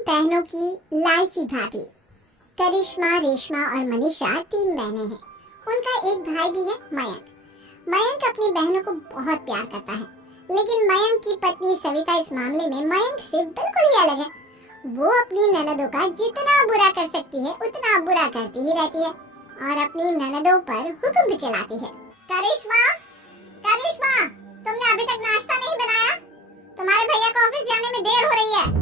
बहनों की लालची भाभी। करिश्मा, रेशमा और मनीषा 3 बहनें हैं। उनका एक भाई भी है, मयंक। मयंक अपनी बहनों को बहुत प्यार करता है, लेकिन मयंक की पत्नी सविता इस मामले में मयंक से बिल्कुल ही अलग है। वो अपनी ननदों का जितना बुरा कर सकती है उतना बुरा करती ही रहती है और अपनी ननदों पर हुक्म भी चलाती है। करिश्मा, करिश्मा, तुमने अभी तक नाश्ता नहीं बनाया? तुम्हारे भैया को ऑफिस जाने में देर हो रही है।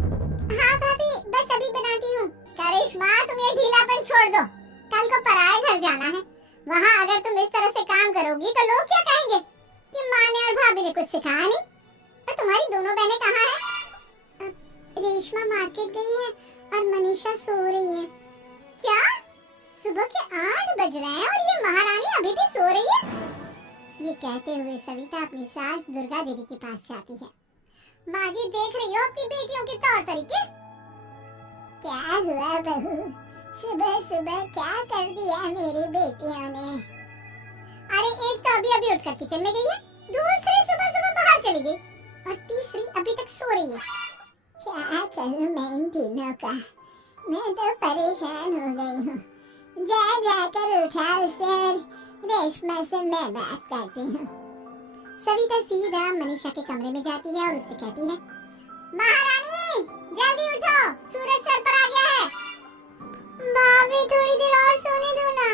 हाँ भाभी, बस अभी बनाती हूँ। करिश्मा, तुम ये ढीलापन छोड़ दो। कल को पराये घर जाना है। वहाँ अगर तुम इस तरह से काम करोगी तो लोग क्या कहेंगे कि माँ ने और भाभी ने कुछ सिखाया नहीं। और तुम्हारी दोनों बहनें कहाँ हैं? रेशमा मार्केट गई है और मनीषा सो रही है। क्या? सुबह के 8 बज रहे हैं और ये महारानी अभी भी सो रही है? ये कहते हुए सविता अपनी सास दुर्गा देवी के पास जाती है। माँ जी, देख रही हो अपनी बेटियों के तौर तरीके? क्या हुआ बहू? सुबह सुबह क्या कर दिया मेरी बेटियों ने? अरे एक तो अभी अभी उठकर किचन में गई है, दूसरी सुबह सुबह बाहर चली गई और तीसरी अभी तक सो रही है। क्या करूं मैं इन तीनों का? मैं तो परेशान हो गई हूँ। जा जाकर उठा उसे, रेशमा से मैं बात करती हूँ। सविता सीधा मनीषा के कमरे में जाती है और उससे कहती है, महारानी जल्दी उठो, सूरज सर पर आ गया है। भाभी थोड़ी देर और सोने दो ना,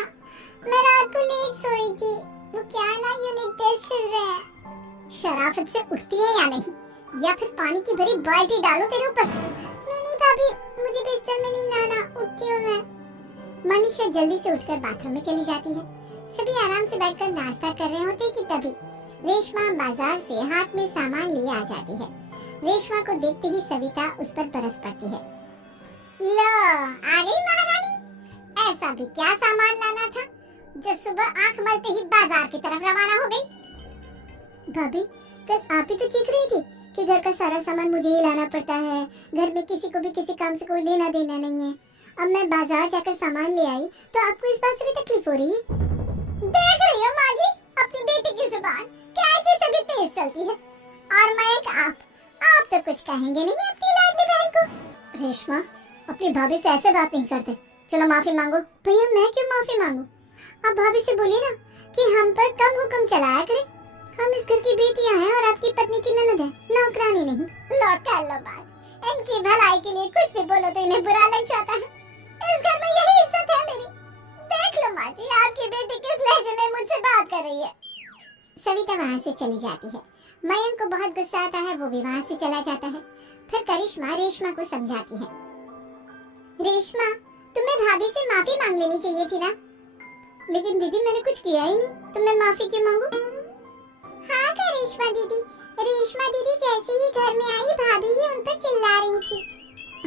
मैं रात को लेट सोई थी। वो क्या ना यूनिट टेस्ट चल रहा है। शराफत से उठती है या नहीं, या फिर पानी की भरी बाल्टी डालो तेरे ऊपर। नहीं भाभी, मुझे बिस्तर में नहीं नहाना, उठती हूँ मैं। मनीषा जल्दी से उठकर बाथरूम में चली जाती है। सभी आराम से बैठकर नाश्ता कर रहे होते कि तभी रेशमा बाजार से हाथ में सामान लिए आ जाती है। रेशमा को देखते ही सविता उस पर बरस पड़ती है। लो, आ गई महारानी। ऐसा भी क्या सामान लाना था जो सुबह आंख मलते ही बाजार की तरफ रवाना हो गई? भाभी, कल आप ही तो चीख रही थी कि घर का सारा सामान मुझे ही लाना पड़ता है, घर में किसी को भी किसी काम से कोई लेना देना नहीं है। अब मैं बाजार जाकर सामान ले आई तो आपको इस बात से भी तकलीफ हो रही है? देख रही हो माँ जी, अपनी बेटी की जुबान कैसे सभी तेज चलती है। और मयंक, आप तो कुछ कहेंगे नहीं अपनी लाडली बहन को। रेशमा, अपनी भाभी से ऐसे बात नहीं करते। चलो माफी मांगो। भैया, मैं क्यों माफी मांगू? आप भाभी से बोलिए ना कि हम पर कम हुक्म चलाया करें। हम इस घर की बेटियां हैं और आपकी पत्नी की ननद है, नौकरानी नहीं। लो कर लो बात। इनकी भलाई के लिए कुछ भी बोलो तो इन्हें बुरा लग जाता है। इस घर में यही इज्जत है मेरी। देख लो माँ जी, आपकी बेटी किस लहजे में मुझसे बात कर रही है। सविता वहाँ से चली जाती है। मयंक को बहुत गुस्सा आता है, वो भी वहाँ से चला जाता है। फिर करिश्मा रेशमा को समझाती है। रेशमा, तुम्हें भाभी से माफी मांग लेनी चाहिए थी ना। लेकिन दीदी, मैंने कुछ किया ही नहीं, तो मैं माफी क्यों मांगू? हाँ करिश्मा दीदी, रेशमा दीदी जैसे ही घर में आई भाभी ही उन पर चिल्ला रही थी।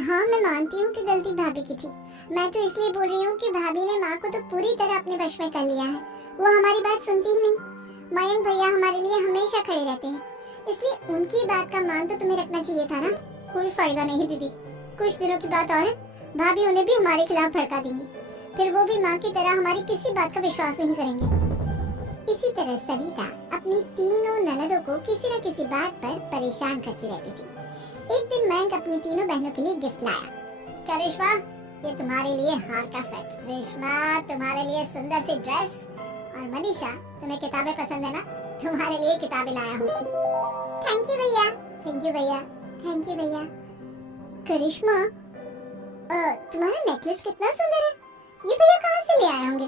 हाँ, मैं मानती हूँ कि गलती भाभी की थी। मैं तो इसलिए बोल रही हूँ कि भाभी ने माँ को तो पूरी तरह अपने वश में कर लिया है। वो हमारी बात सुनती ही नहीं। मयंक भैया हमारे लिए हमेशा खड़े रहते हैं, इसलिए उनकी बात का मान तो तुम्हें रखना चाहिए था ना। कोई फायदा नहीं दीदी, कुछ दिनों की बात और है, भाभी उन्हें भी हमारे खिलाफ भड़का देंगी। फिर वो भी माँ की तरह हमारी किसी बात का विश्वास नहीं करेंगे। इसी तरह सविता अपनी तीनों ननदों को किसी न किसी बात पर परेशान करती रहती थी। एक दिन मयंक अपनी तीनों बहनों के लिए गिफ्ट लाया। क्या रेशमा, ये तुम्हारे लिए हार का सेट। रेशमा, तुम्हारे लिए सुंदर सी ड्रेस। और मनीषा, तुम्हें किताबें पसंद है ना, तुम्हारे लिए किताबें लाया हूँ। थैंक यू भैया, थैंक यू भैया, थैंक यू भैया। करिश्मा, तुम्हारा नेकलेस कितना सुंदर है, ये भैया कहाँ से ले आए होंगे?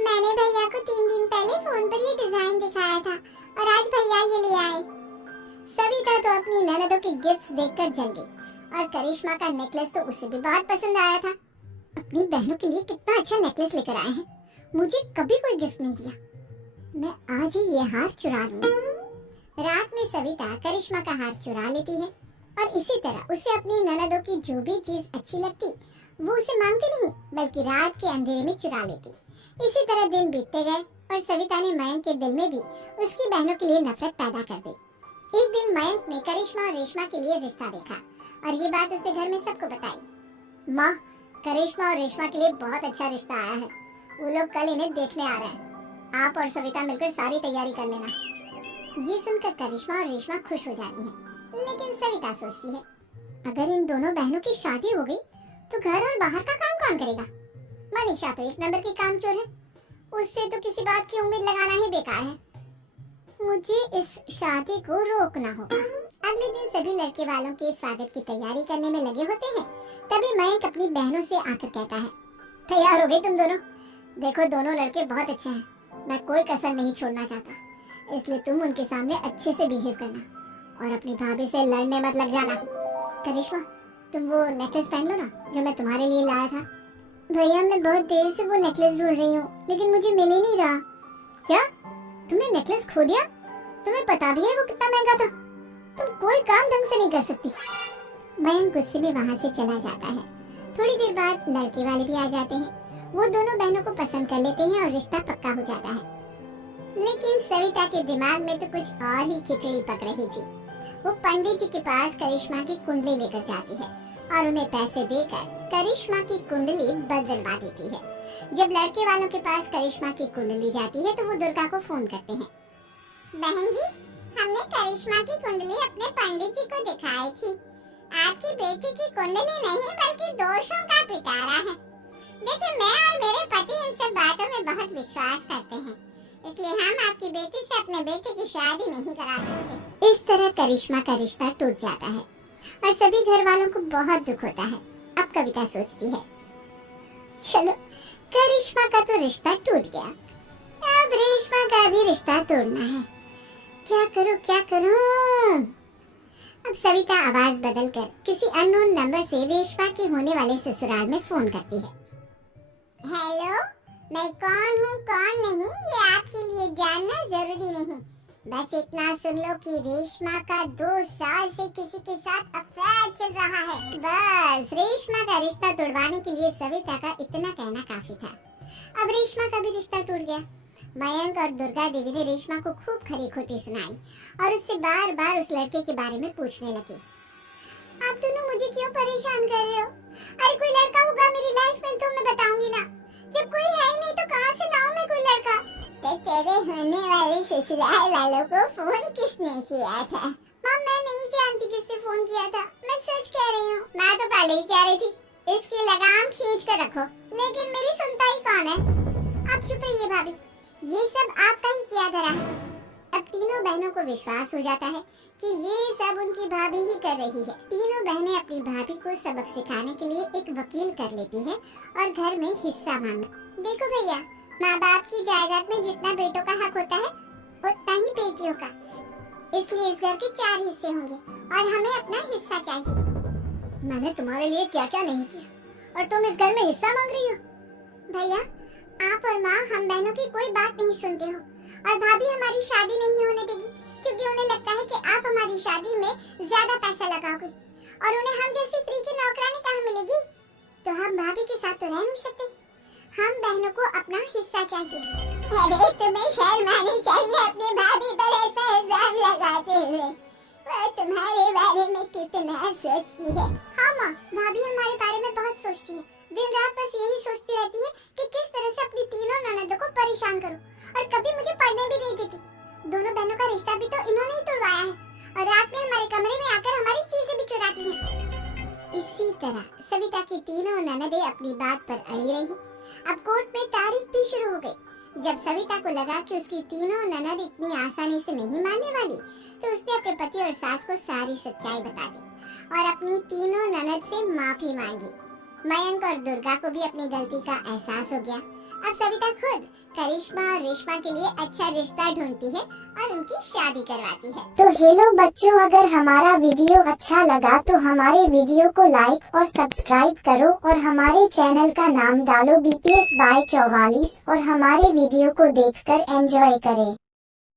मैंने भैया को 3 दिन पहले फोन पर ये डिजाइन दिखाया था और आज भैया ये ले आए। सविता तो अपनी ननदों के गिफ्ट्स देखकर जल गई और करिश्मा का नेकलेस तो उसे भी बहुत पसंद आया था। अपनी बहनों के लिए कितना अच्छा नेकलेस लेकर आए हैं, मुझे कभी कोई गिफ्ट नहीं दिया। मैं आज ही ये हार चुरा लूंगी। रात में सविता करिश्मा का हार चुरा लेती है और इसी तरह उसे अपनी ननदों की जो भी चीज अच्छी लगती वो उसे मांगती नहीं, बल्कि रात के अंधेरे में चुरा लेती। इसी तरह दिन बीतते गए और सविता ने मयंक के दिल में भी उसकी बहनों के लिए नफरत पैदा कर दी। एक दिन मयंक ने करिश्मा और रेशमा के लिए रिश्ता देखा और ये बात उसने घर में सबको बताई। माँ, करिश्मा और रेशमा के लिए बहुत अच्छा रिश्ता आया है, वो लोग कल इन्हें देखने आ रहे हैं। आप और सविता मिलकर सारी तैयारी कर लेना। ये सुनकर करिश्मा और रेशमा खुश हो जाती हैं, लेकिन सविता सोचती है, अगर इन दोनों बहनों की शादी हो गई तो घर और बाहर का काम कौन करेगा? मनीषा तो एक नंबर की कामचोर है, उससे तो किसी बात की उम्मीद लगाना ही बेकार है। मुझे इस शादी को रोकना होगा। अगले दिन सभी लड़के वालों के स्वागत की तैयारी करने में लगे होते हैं। तभी मयंक अपनी बहनों से आकर कहता है, तैयार हो गए तुम दोनों? देखो दोनों लड़के बहुत अच्छे हैं, मैं कोई कसर नहीं छोड़ना चाहता, इसलिए तुम उनके सामने अच्छे से बिहेव करना और अपनी भाभी से लड़ने मत लग जाना। करिश्मा, तुम वो नेकलेस पहन लो ना जो मैं तुम्हारे लिए लाया था। भैया मैं बहुत देर से वो नेकलेस ढूंढ रही हूँ, लेकिन मुझे मिल ही नहीं रहा। क्या तुमने नेकलेस खो दिया? तुम्हें पता भी है वो कितना महंगा था? तुम कोई काम ढंग से नहीं कर सकती। मयंक गुस्से में वहाँ से चला जाता है। थोड़ी देर बाद लड़के वाले भी आ जाते हैं। वो दोनों बहनों को पसंद कर लेते हैं और रिश्ता पक्का हो जाता है। लेकिन सविता के दिमाग में तो कुछ और ही खिचड़ी पक रही थी। वो पंडित जी के पास करिश्मा की कुंडली लेकर जाती है और उन्हें पैसे देकर करिश्मा की कुंडली बदलवा देती है। जब लड़के वालों के पास करिश्मा की कुंडली जाती है तो वो दुर्गा को फोन करते हैं। बहन जी, हमने करिश्मा की कुंडली अपने पंडित जी को दिखाई थी। आपकी बेटी की कुंडली नहीं बल्कि दोषों का पिटारा है। देखिए, मैं और मेरे पति इन सब बातों में बहुत विश्वास करते हैं, इसलिए हम आपकी बेटी से अपने बेटे की शादी नहीं करा सकते। इस तरह करिश्मा का रिश्ता टूट जाता है और सभी घर वालों को बहुत दुख होता है। अब कविता सोचती है, चलो करिश्मा का तो रिश्ता टूट गया, अब रेशमा का भी रिश्ता तोड़ना है। क्या करूं? अब सविता आवाज बदलकर किसी अननोन नंबर से रेशमा के होने वाले ससुराल में फोन करती है। हेलो, मैं कौन हूँ कौन नहीं ये आपके लिए जानना जरूरी नहीं, बस इतना सुन लो कि रेशमा का 2 साल से किसी के साथ अफेयर चल रहा है। बस रेशमा का रिश्ता तोड़वाने के लिए सविता का इतना कहना काफी था। अब रेशमा का भी रिश्ता टूट गया। मयंक और दुर्गा देवी ने रेशमा को खूब खरी खोटी सुनाई और उससे बार बार उस लड़के के बारे में पूछने लगे। आप दोनों मुझे क्यों परेशान कर रहे हो? अरे कोई लड़का होगा मेरी लाइफ में तो मैं बताऊंगी ना, जब कोई है ही नहीं तो कहाँ से लाऊं मैं कोई लड़का? तो तेरे होने वाले ससुराल वालों को फोन किसने किया था? माँ मैं नहीं जानती किसने फोन किया था, मैं सच कह रही हूँ। मैं तो पहले ही कह रही थी इसकी लगाम खींच कर रखो, लेकिन मेरी सुनता ही कौन है? आप चुप रहिए भाभी, ये सब आपका ही किया धरा है। अब तीनों बहनों को विश्वास हो जाता है कि ये सब उनकी भाभी ही कर रही है। तीनों बहनें अपनी भाभी को सबक सिखाने के लिए एक वकील कर लेती है और घर में हिस्सा मांग। देखो भैया, माँ बाप की जायदाद में जितना बेटों का हक होता है उतना ही बेटियों का, इसलिए इस घर के 4 हिस्से होंगे और हमें अपना हिस्सा चाहिए। मैंने तुम्हारे लिए क्या क्या नहीं किया और तुम इस घर में हिस्सा मांग रही हो? भैया, आप और माँ हम बहनों की कोई बात नहीं सुनते हो और भाभी हमारी शादी नहीं होने देगी क्योंकि उन्हें लगता है कि आप हमारी शादी में ज्यादा पैसा लगाओगे और उन्हें हम जैसी फ्री की नौकरानी कहाँ मिलेगी। तो हम भाभी के साथ तो रह नहीं सकते, हम बहनों को अपना हिस्सा चाहिए। अरे तुम्हें शर्म आनी चाहिए अपनी भाभी पर ऐसा इल्जाम लगाते हुए, वो तुम्हारे बारे में कितना सोचती है। हाँ माँ, भाभी हमारे बारे में बहुत सोचती है, दिन रात बस यही सोचती रहती है कि किस तरह से अपनी तीनों ननदों को परेशान करूं और कभी मुझे पढ़ने भी नहीं देती। दोनों बहनों का रिश्ता भी तो इन्होंने ही तोड़वाया है और रात में हमारे कमरे में आकर हमारी चीजें भी चुराती हैं। इसी तरह सविता की तीनों ननदें अपनी बात पर अड़ी रही। अब कोर्ट में तारीख भी शुरू हो गई। जब सविता को लगा कि उसकी तीनों ननद इतनी आसानी से नहीं मानने वाली, तो उसने अपने पति और सास को सारी सच्चाई बता दी और अपनी तीनों ननद से माफी मांगी। मयंक और दुर्गा को भी अपनी गलती का एहसास हो गया। अब सविता खुद करिश्मा और रेशमा के लिए अच्छा रिश्ता ढूंढती है और उनकी शादी करवाती है। तो हेलो बच्चों, अगर हमारा वीडियो अच्छा लगा तो हमारे वीडियो को लाइक और सब्सक्राइब करो और हमारे चैनल का नाम डालो BPS by 44 और हमारे वीडियो को देखकर एंजॉय करें।